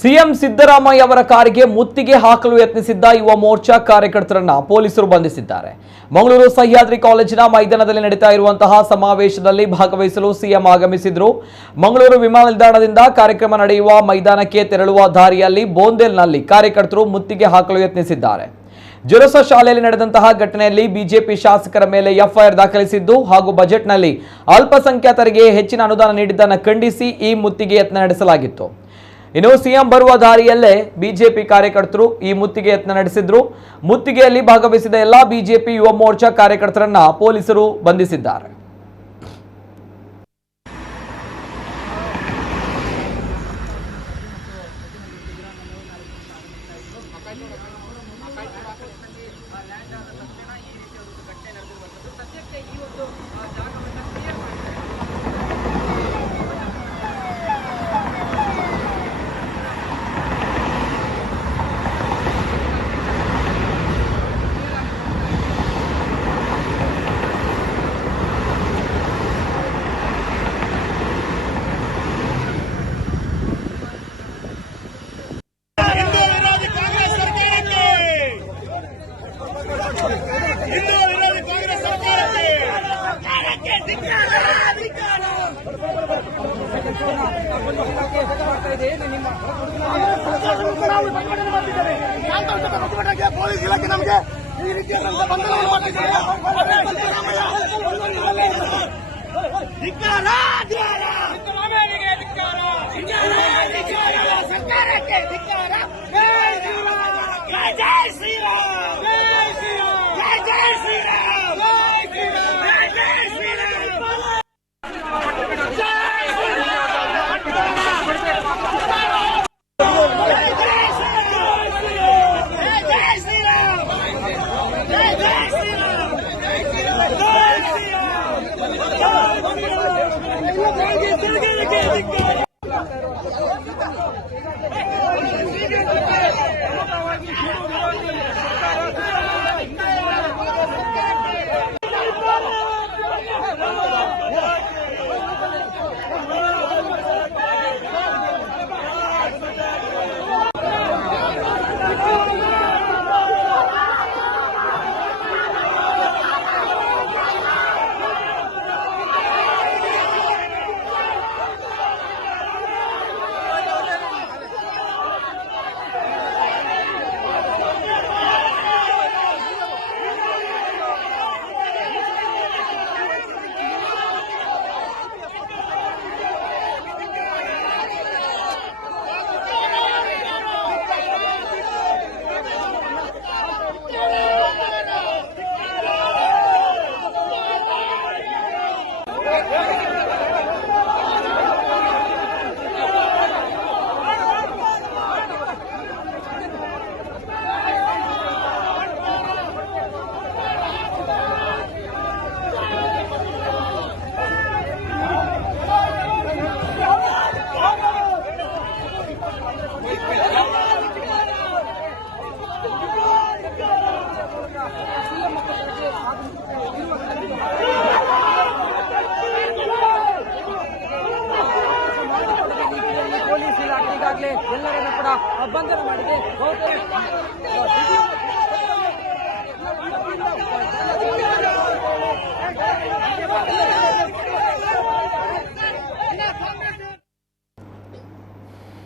CM Siddaramaiah ಅವರ ಕಾರಿಗೆ ಮುತ್ತಿಗೆ ಹಾಕಲು ಯತ್ನಿಸಿದ್ದ ಯುವ ಮೋರ್ಚಾ ಕಾರ್ಯಕರ್ತರನ್ನ ಪೊಲೀಸರು ಬಂಧಿಸಿದ್ದಾರೆ. ಮಂಗಳೂರು ಸಹ್ಯಾದ್ರಿ ಕಾಲೇಜಿನ ಮೈದಾನದಲ್ಲಿ ನಡೀತಾ ಇರುವಂತಹ ಸಮಾವೇಶದಲ್ಲಿ ಭಾಗವಹಿಸಲು ಸಿಎಂ ಆಗಮಿಸಿದ್ರು. ಮಂಗಳೂರು ವಿಮಾನ ನಿಲ್ದಾಣದಿಂದ ಕಾರ್ಯಕ್ರಮ ನಡೆಯುವ ಮೈದಾನಕ್ಕೆ ತೆರಳುವ ದಾರಿಯಲ್ಲಿ ಬೋಂದೆಲ್ನಲ್ಲಿ ಕಾರ್ಯಕರ್ತರು ಮುತ್ತಿಗೆ ಹಾಕಲು ಯತ್ನಿಸಿದ್ದಾರೆ. ಜೊರಸ ಶಾಲೆಯಲ್ಲಿ ನಡೆದಂತಹ ಘಟನೆಯಲ್ಲಿ ಬಿಜೆಪಿ ಶಾಸಕರ ಮೇಲೆ ಎಫ್ಐಆರ್ ದಾಖಲಿಸಿದ್ದು ಹಾಗೂ ಬಜೆಟ್ನಲ್ಲಿ ಅಲ್ಪಸಂಖ್ಯಾತರಿಗೆ ಹೆಚ್ಚಿನ ಅನುದಾನ ನೀಡಿದ್ದನ್ನು ಖಂಡಿಸಿ ಈ ಮುತ್ತಿಗೆ ಯತ್ನ ನಡೆಸಲಾಗಿತ್ತು. ಇನ್ನು ಸಿಎಂ ಬರುವ ದಾರಿಯಲ್ಲೇ ಬಿಜೆಪಿ ಕಾರ್ಯಕರ್ತರು ಈ ಮುತ್ತಿಗೆ ಯತ್ನ ನಡೆಸಿದ್ರು. ಮುತ್ತಿಗೆಯಲ್ಲಿ ಭಾಗವಹಿಸಿದ ಎಲ್ಲಾ ಬಿಜೆಪಿ ಯುವ ಮೋರ್ಚಾ ಕಾರ್ಯಕರ್ತರನ್ನ ಪೊಲೀಸರು ಬಂಧಿಸಿದ್ದಾರೆ. ಪೊಲೀಸ್ ಇಲಾಖೆ ನಮಗೆ ಈ ರೀತಿಯಾದಂತಹ ಬಂಧನವನ್ನು ಮಾಡಿದ್ದಾರೆ. ಸರ್ಕಾರಕ್ಕೆ ಧಿಕ್ಕಾರ. ಜೈ ಶ್ರೀರಾಮ್, ಜೈ ಶ್ರೀರಾಮ್, ಜೈ ಶ್ರೀರಾಮ್, ಜೈ ಶ್ರೀರಾಮ್. ಪೊಲೀಸ್ ಇಲಾಖೆ ಈಗಾಗಲೇ ಎಲ್ಲರನ್ನು ಕೂಡ ಬಂಧನ ಮಾಡಿದೆ.